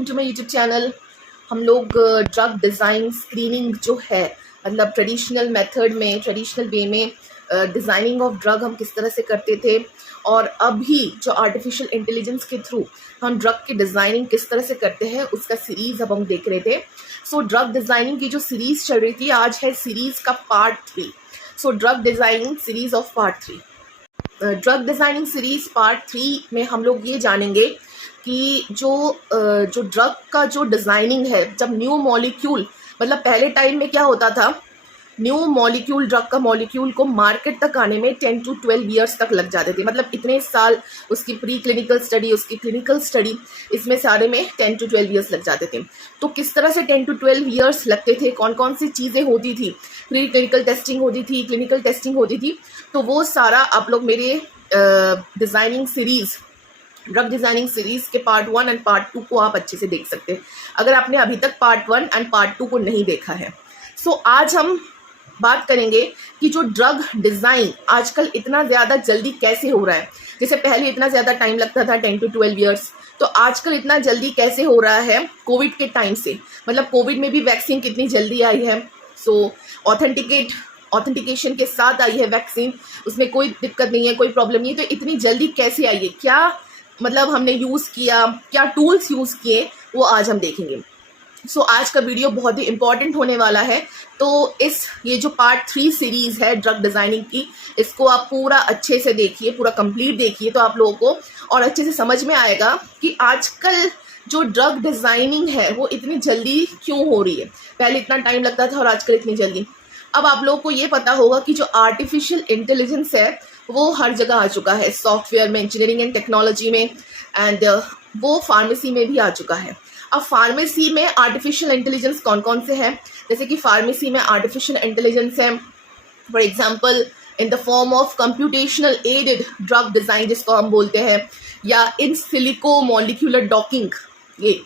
Welcome to my YouTube channel. हम लोग drug design screening जो है, मतलब ट्रेडिशनल मेथड में, ट्रेडिशनल वे में डिज़ाइनिंग ऑफ ड्रग हम किस तरह से करते थे, और अभी जो आर्टिफिशियल इंटेलिजेंस के थ्रू हम ड्रग की डिज़ाइनिंग किस तरह से करते हैं, उसका सीरीज़ अब हम देख रहे थे। सो ड्रग डिज़ाइनिंग की जो सीरीज़ चल रही थी, आज है सीरीज़ का part 3। So drug designing series of part 3। Drug designing series part 3 में हम लोग ये जानेंगे कि जो ड्रग का जो डिज़ाइनिंग है, जब न्यू मॉलिक्यूल, मतलब पहले टाइम में क्या होता था, न्यू मॉलिक्यूल, ड्रग का मॉलिक्यूल को मार्केट तक आने में 10 to 12 ईयर्स तक लग जाते थे। मतलब इतने साल उसकी प्री क्लिनिकल स्टडी, उसकी क्लिनिकल स्टडी, इसमें सारे में 10 to 12 ईयर्स लग जाते थे। तो किस तरह से 10 to 12 ईयर्स लगते थे, कौन कौन सी चीज़ें होती थी, प्री क्लिनिकल टेस्टिंग होती थी, क्लिनिकल टेस्टिंग होती थी, तो वो सारा आप लोग मेरे designing series, drug designing series के पार्ट 1 एंड पार्ट 2 को आप अच्छे से देख सकते हैं, अगर आपने अभी तक पार्ट 1 एंड पार्ट 2 को नहीं देखा है। सो आज हम बात करेंगे कि जो ड्रग डिज़ाइन आजकल इतना ज़्यादा जल्दी कैसे हो रहा है। जैसे पहले इतना ज़्यादा टाइम लगता था 10 to 12 ईयर्स, तो आजकल इतना जल्दी कैसे हो रहा है कोविड के टाइम से। मतलब कोविड में भी वैक्सीन कितनी जल्दी आई है। सो ऑथेंटिकेशन के साथ आई है वैक्सीन, उसमें कोई दिक्कत नहीं है, कोई प्रॉब्लम नहीं है। तो इतनी जल्दी कैसे आई है, क्या मतलब हमने यूज़ किया, क्या टूल्स यूज़ किए, वो आज हम देखेंगे। सो आज का वीडियो बहुत ही इंपॉर्टेंट होने वाला है। तो ये जो पार्ट 3 सीरीज़ है ड्रग डिज़ाइनिंग की, इसको आप पूरा अच्छे से देखिए, पूरा कंप्लीट देखिए, तो आप लोगों को और अच्छे से समझ में आएगा कि आजकल जो ड्रग डिज़ाइनिंग है वो इतनी जल्दी क्यों हो रही है। पहले इतना टाइम लगता था और आजकल इतनी जल्दी। अब आप लोगों को ये पता होगा कि जो आर्टिफिशियल इंटेलिजेंस है वो हर जगह आ चुका है, सॉफ्टवेयर में, इंजीनियरिंग एंड टेक्नोलॉजी में, एंड वो फार्मेसी में भी आ चुका है। अब फार्मेसी में आर्टिफिशियल इंटेलिजेंस कौन कौन से हैं, जैसे कि फार्मेसी में आर्टिफिशियल इंटेलिजेंस है for example in the form of computational aided drug design, जिसको हम बोलते हैं, या इन सिलिको मॉलिक्यूलर डॉकिंग, ये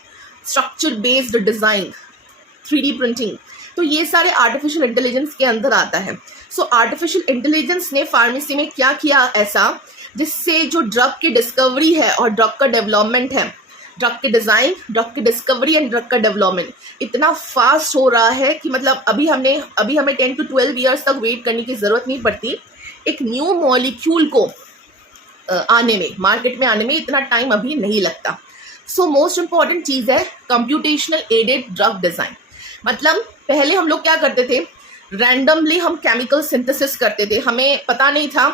structure based design, 3D printing, तो ये सारे आर्टिफिशियल इंटेलिजेंस के अंदर आता है। सो आर्टिफिशियल इंटेलिजेंस ने फार्मेसी में क्या किया ऐसा, जिससे जो ड्रग की डिस्कवरी है और ड्रग का डेवलपमेंट है, ड्रग के डिज़ाइन, ड्रग की डिस्कवरी एंड ड्रग का डेवलपमेंट इतना फास्ट हो रहा है कि मतलब अभी हमें 10 to 12 ईयर्स तक वेट करने की ज़रूरत नहीं पड़ती। एक न्यू मॉलिक्यूल को आने में, मार्केट में आने में इतना टाइम अभी नहीं लगता। सो मोस्ट इम्पॉर्टेंट चीज़ है कंप्यूटेशनल एडेड ड्रग डिज़ाइन। मतलब पहले हम लोग क्या करते थे, रैंडमली हम केमिकल सिंथेसिस करते थे, हमें पता नहीं था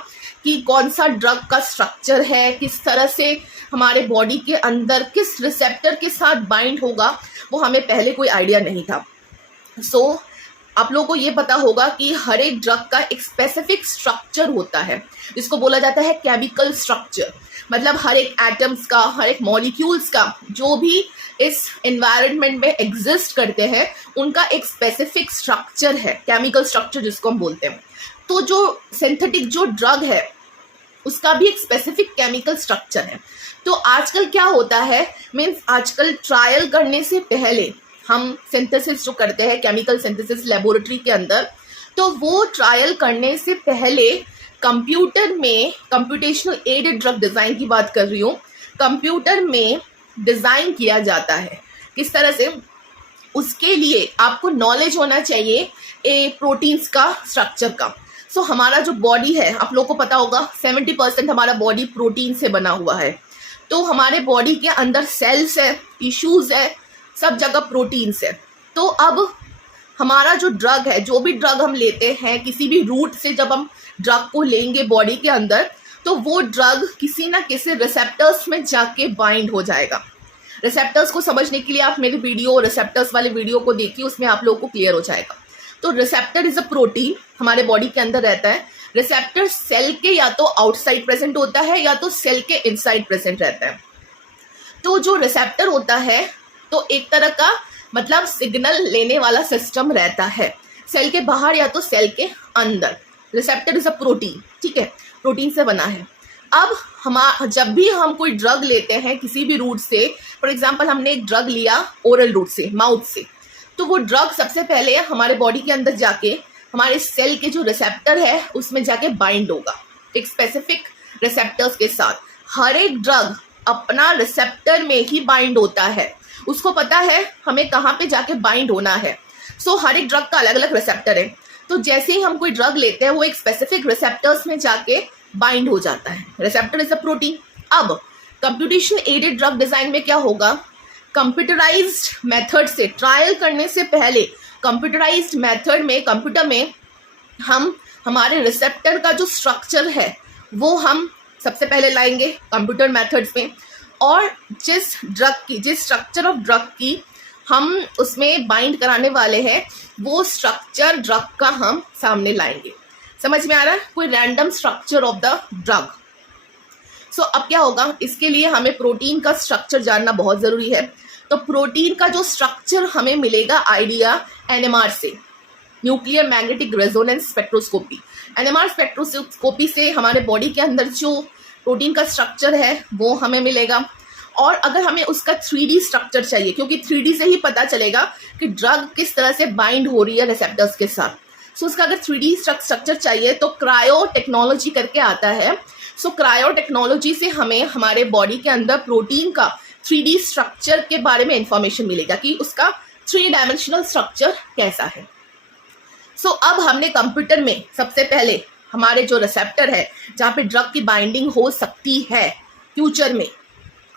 कि कौन सा ड्रग का स्ट्रक्चर है, किस तरह से हमारे बॉडी के अंदर किस रिसेप्टर के साथ बाइंड होगा, वो हमें पहले कोई आइडिया नहीं था। सो आप लोगों को ये पता होगा कि हर एक ड्रग का एक स्पेसिफिक स्ट्रक्चर होता है, जिसको बोला जाता है केमिकल स्ट्रक्चर। मतलब हर एक एटम्स का, हर एक मॉलिक्यूल्स का, जो भी इस एनवायरनमेंट में एग्जिस्ट करते हैं, उनका एक स्पेसिफिक स्ट्रक्चर है, केमिकल स्ट्रक्चर जिसको हम बोलते हैं। तो जो सिंथेटिक जो ड्रग है उसका भी एक स्पेसिफिक केमिकल स्ट्रक्चर है। तो आजकल क्या होता है, मीन्स आजकल ट्रायल करने से पहले हम सिंथेसिस जो करते हैं, केमिकल सिंथेसिस लेबोरेटरी के अंदर, तो वो ट्रायल करने से पहले कंप्यूटर में, कंप्यूटेशनल एडेड ड्रग डिज़ाइन की बात कर रही हूँ, कंप्यूटर में डिज़ाइन किया जाता है। किस तरह से, उसके लिए आपको नॉलेज होना चाहिए प्रोटीन्स का स्ट्रक्चर का। सो हमारा जो बॉडी है, आप लोगों को पता होगा 70% हमारा बॉडी प्रोटीन से बना हुआ है। तो हमारे बॉडी के अंदर सेल्स है, टिश्यूज़ है, सब जगह प्रोटीन्स है। तो अब हमारा जो ड्रग है, जो भी ड्रग हम लेते हैं, किसी भी रूट से जब हम ड्रग को लेंगे बॉडी के अंदर, तो वो ड्रग किसी ना किसी रिसेप्टर्स में जाके बाइंड हो जाएगा। रिसेप्टर्स को समझने के लिए आप मेरे वीडियो, रिसेप्टर्स वाले वीडियो को देखिए, उसमें आप लोगों को क्लियर हो जाएगा। तो रिसेप्टर इज अ प्रोटीन, हमारे बॉडी के अंदर रहता है। रिसेप्टर सेल के या तो आउटसाइड प्रेजेंट होता है या तो सेल के इनसाइड प्रेजेंट रहता है। तो जो रिसेप्टर होता है, तो एक तरह का मतलब सिग्नल लेने वाला सिस्टम रहता है, सेल के बाहर या तो सेल के अंदर। रिसेप्टर इज अ प्रोटीन, ठीक है, प्रोटीन से बना है। अब जब भी हम कोई ड्रग लेते हैं किसी भी रूट से, फॉर एग्जांपल हमने एक ड्रग लिया ओरल रूट से, माउथ से, तो वो ड्रग सबसे पहले हमारे बॉडी के अंदर जाके हमारे सेल के जो रिसेप्टर है उसमें जाके बाइंड होगा एक स्पेसिफिक रिसेप्टर्स के साथ। हर एक ड्रग अपना रिसेप्टर में ही बाइंड होता है, उसको पता है हमें कहाँ पे जाके बाइंड होना है। सो हर एक ड्रग का अलग अलग रिसेप्टर है। तो जैसे ही हम कोई ड्रग लेते हैं वो एक स्पेसिफिक रिसेप्टर्स में जाके बाइंड हो जाता है। Receptor is a protein. अब कंप्यूटेशन एडेड ड्रग डिजाइन में क्या होगा, कंप्यूटराइज्ड मेथड से ट्रायल करने से पहले कंप्यूटराइज्ड मेथड में कंप्यूटर में हम हमारे रिसेप्टर का जो स्ट्रक्चर है वो हम सबसे पहले लाएंगे कंप्यूटर मेथड्स में, और जिस स्ट्रक्चर ऑफ ड्रग की हम उसमें बाइंड कराने वाले हैं वो स्ट्रक्चर ड्रग का हम सामने लाएंगे। समझ में आ रहा है, कोई random structure of the drug. So अब क्या होगा, इसके लिए हमें प्रोटीन का स्ट्रक्चर जानना बहुत ज़रूरी है। तो प्रोटीन का जो स्ट्रक्चर हमें मिलेगा आइडिया एनएमआर से, nuclear magnetic resonance spectroscopy. NMR spectroscopy से हमारे बॉडी के अंदर जो प्रोटीन का स्ट्रक्चर है वो हमें मिलेगा। और अगर हमें उसका 3D स्ट्रक्चर चाहिए, क्योंकि 3D से ही पता चलेगा कि ड्रग किस तरह से बाइंड हो रही है रिसेप्टर्स के साथ। सो उसका अगर 3D स्ट्रक्चर चाहिए तो क्रायो टेक्नोलॉजी करके आता है। सो क्रायो टेक्नोलॉजी से हमें हमारे बॉडी के अंदर प्रोटीन का 3D स्ट्रक्चर के बारे में इंफॉर्मेशन मिलेगा कि उसका 3 डायमेंशनल स्ट्रक्चर कैसा है। सो अब हमने कंप्यूटर में सबसे पहले हमारे जो रिसेप्टर है जहाँ पे ड्रग की बाइंडिंग हो सकती है फ्यूचर में,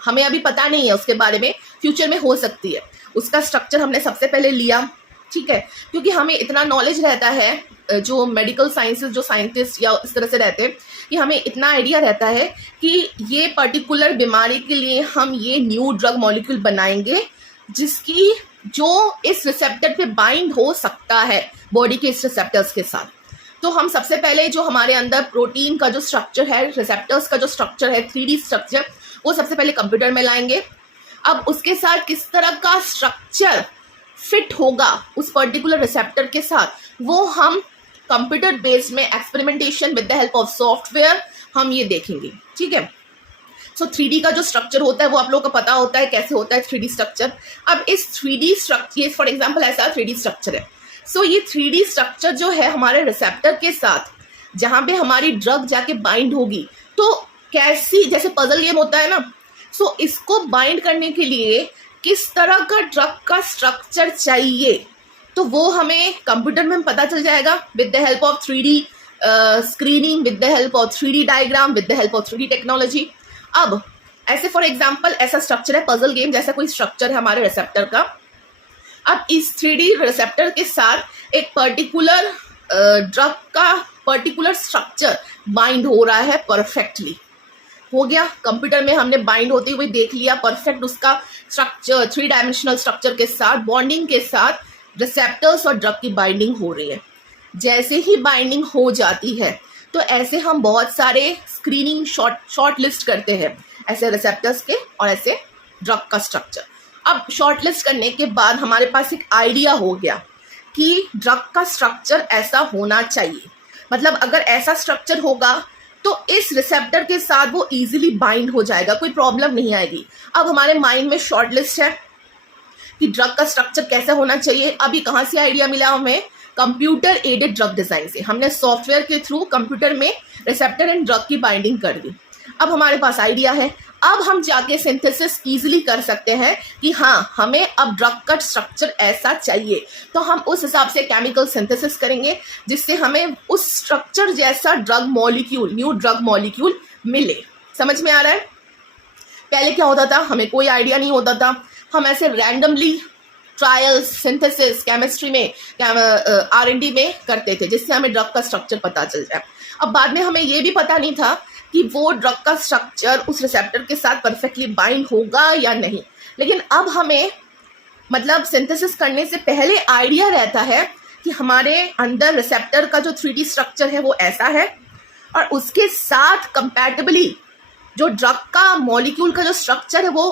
हमें अभी पता नहीं है उसके बारे में, फ्यूचर में हो सकती है, उसका स्ट्रक्चर हमने सबसे पहले लिया। ठीक है, क्योंकि हमें इतना नॉलेज रहता है जो मेडिकल साइंसेस जो साइंटिस्ट या इस तरह से रहते हैं कि हमें इतना आइडिया रहता है कि ये पर्टिकुलर बीमारी के लिए हम ये न्यू ड्रग मॉलिक्यूल बनाएंगे जिसकी जो इस रिसेप्टर पे बाइंड हो सकता है बॉडी के इस रिसेप्टर्स के साथ। तो हम सबसे पहले जो हमारे अंदर प्रोटीन का जो स्ट्रक्चर है, रिसेप्टर्स का जो स्ट्रक्चर है 3D स्ट्रक्चर, वो सबसे पहले कंप्यूटर में लाएंगे। अब उसके साथ किस तरह का स्ट्रक्चर फिट होगा उस पर्टिकुलर रिसेप्टर के साथ वो हम कंप्यूटर बेस्ड में experimentation with the help of software हम ये देखेंगे। ठीक है, सो 3D का जो स्ट्रक्चर होता है वो आप लोगों को पता होता है कैसे होता है 3D स्ट्रक्चर। अब इस 3D स्ट्रक्चर, ये फॉर एग्जांपल ऐसा 3D स्ट्रक्चर है। सो ये 3D स्ट्रक्चर जो है हमारे रिसेप्टर के साथ जहाँ पे हमारी ड्रग जाके बाइंड होगी, तो कैसी, जैसे पजल गेम होता है ना, सो इसको बाइंड करने के लिए किस तरह का ड्रग का स्ट्रक्चर चाहिए तो वो हमें कंप्यूटर में पता चल जाएगा with the help of 3D screening, with the help of 3D diagram, with the help of 3D technology. अब ऐसे फॉर एग्जांपल ऐसा स्ट्रक्चर है, पजल गेम जैसा कोई स्ट्रक्चर है हमारे रिसेप्टर का। अब इस 3D रिसेप्टर के साथ एक पर्टिकुलर ड्रग का पर्टिकुलर स्ट्रक्चर बाइंड हो रहा है, परफेक्टली हो गया। कंप्यूटर में हमने बाइंड होते हुए देख लिया परफेक्ट उसका स्ट्रक्चर, 3 डायमेंशनल स्ट्रक्चर के साथ, बॉन्डिंग के साथ रिसेप्टर्स और ड्रग की बाइंडिंग हो रही है। जैसे ही बाइंडिंग हो जाती है तो ऐसे हम बहुत सारे स्क्रीनिंग शॉर्ट लिस्ट करते हैं ऐसे रिसेप्टर्स के और ऐसे ड्रग का स्ट्रक्चर। अब शॉर्ट लिस्ट करने के बाद हमारे पास एक आइडिया हो गया कि ड्रग का स्ट्रक्चर ऐसा होना चाहिए, मतलब अगर ऐसा स्ट्रक्चर होगा तो इस रिसेप्टर के साथ वो इजीली बाइंड हो जाएगा, कोई प्रॉब्लम नहीं आएगी। अब हमारे माइंड में शॉर्ट लिस्ट है कि ड्रग का स्ट्रक्चर कैसा होना चाहिए। अभी कहाँ से आइडिया मिला हमें, कंप्यूटर एडेड ड्रग डिजाइन से। हमने सॉफ्टवेयर के थ्रू कंप्यूटर में रिसेप्टर एंड ड्रग की बाइंडिंग कर दी। अब हमारे पास आइडिया है, अब हम जाके सिंथेसिस इजीली कर सकते हैं कि हाँ हमें अब ड्रग का स्ट्रक्चर ऐसा चाहिए, तो हम उस हिसाब से केमिकल सिंथेसिस करेंगे जिससे हमें उस स्ट्रक्चर जैसा drug molecule, new drug molecule मिले। समझ में आ रहा है? पहले क्या होता था, हमें कोई आइडिया नहीं होता था, हम ऐसे रैंडमली ट्रायल्स, सिंथेसिस, केमिस्ट्री में, R&D में करते थे जिससे हमें ड्रग का स्ट्रक्चर पता चल जाए। अब बाद में हमें ये भी पता नहीं था कि वो ड्रग का स्ट्रक्चर उस रिसेप्टर के साथ परफेक्टली बाइंड होगा या नहीं, लेकिन अब हमें मतलब सिंथेसिस करने से पहले आइडिया रहता है कि हमारे अंदर रिसेप्टर का जो 3D स्ट्रक्चर है वो ऐसा है और उसके साथ कंपैटिबली जो ड्रग का मॉलिक्यूल का जो स्ट्रक्चर है वो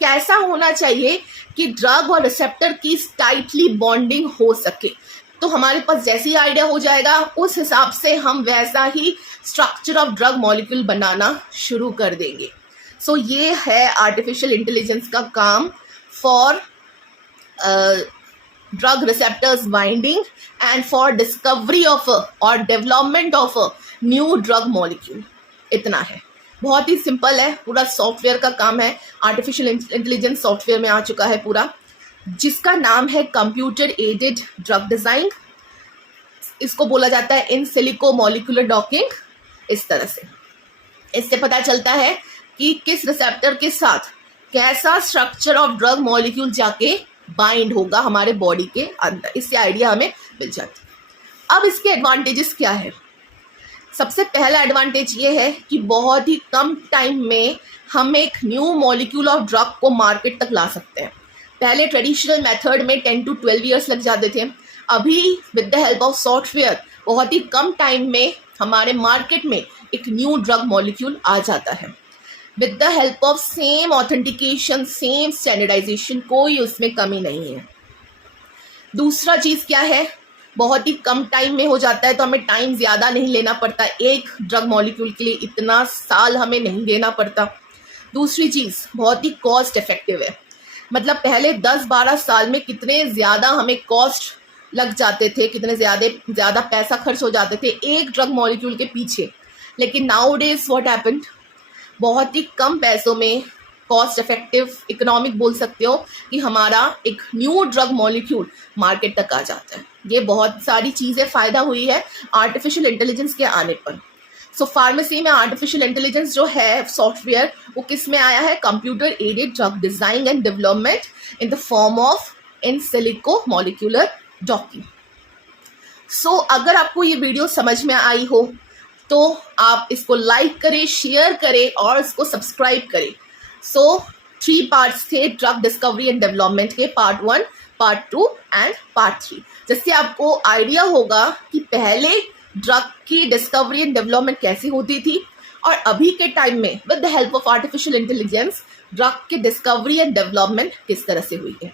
कैसा होना चाहिए कि ड्रग और रिसेप्टर की टाइटली बॉन्डिंग हो सके। तो हमारे पास जैसे ही आइडिया हो जाएगा उस हिसाब से हम वैसा ही स्ट्रक्चर ऑफ ड्रग मॉलिक्यूल बनाना शुरू कर देंगे। सो ये है आर्टिफिशियल इंटेलिजेंस का काम for drug receptors binding and for discovery of और development of new drug molecule. इतना है। बहुत ही सिंपल है, पूरा सॉफ्टवेयर का काम है, आर्टिफिशियल इंटेलिजेंस सॉफ्टवेयर में आ चुका है पूरा, जिसका नाम है कंप्यूटर एडेड ड्रग डिजाइन। इसको बोला जाता है इन सिलिको मॉलिक्यूलर डॉकिंग। इस तरह से इससे पता चलता है कि किस रिसेप्टर के साथ कैसा स्ट्रक्चर ऑफ ड्रग मॉलिक्यूल जाके बाइंड होगा हमारे बॉडी के अंदर, इससे आइडिया हमें मिल जाती है। अब इसके एडवांटेजेस क्या है? सबसे पहला एडवांटेज ये है कि बहुत ही कम टाइम में हम एक न्यू मॉलिक्यूल ऑफ ड्रग को मार्केट तक ला सकते हैं। पहले ट्रेडिशनल मेथड में 10 to 12 ईयर्स लग जाते थे, अभी with the help of software बहुत ही कम टाइम में हमारे मार्केट में एक न्यू ड्रग मॉलिक्यूल आ जाता है with the help of same authentication, same standardisation, कोई उसमें कमी नहीं है। दूसरा चीज़ क्या है? बहुत ही कम टाइम में हो जाता है, तो हमें टाइम ज़्यादा नहीं लेना पड़ता, एक ड्रग मॉलिक्यूल के लिए इतना साल हमें नहीं देना पड़ता। दूसरी चीज़ बहुत ही कॉस्ट इफेक्टिव है, मतलब पहले 10-12 साल में कितने ज़्यादा हमें कॉस्ट लग जाते थे, कितने ज़्यादा पैसा खर्च हो जाते थे एक ड्रग मॉलिक्यूल के पीछे। लेकिन नाउ डेज व्हाट हैपेंड, बहुत ही कम पैसों में कॉस्ट इफेक्टिव, इकोनॉमिक बोल सकते हो कि हमारा एक न्यू ड्रग मॉलिक्यूल मार्केट तक आ जाता है। ये बहुत सारी चीज़ें फ़ायदा हुई है आर्टिफिशियल इंटेलिजेंस के आने पर। सो फार्मेसी में आर्टिफिशियल इंटेलिजेंस जो है सॉफ्टवेयर, वो किस में आया है? Computer aided drug design and development in the form of in silico molecular docking. So अगर आपको ये वीडियो समझ में आई हो तो आप इसको लाइक करें, शेयर करें और इसको सब्सक्राइब करें। सो 3 पार्ट्स थे ड्रग डिस्कवरी एंड डेवलपमेंट के, पार्ट 1, पार्ट 2 एंड पार्ट 3, जिससे आपको आइडिया होगा कि पहले ड्रग की डिस्कवरी एंड डेवलपमेंट कैसी होती थी और अभी के टाइम में with the help of artificial intelligence drug की डिस्कवरी एंड डेवलपमेंट किस तरह से हुई है।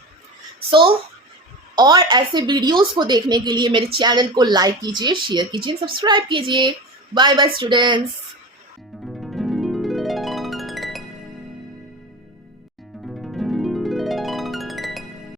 सो और ऐसे वीडियोस को देखने के लिए मेरे चैनल को लाइक कीजिए, शेयर कीजिए, सब्सक्राइब कीजिए। Bye bye students.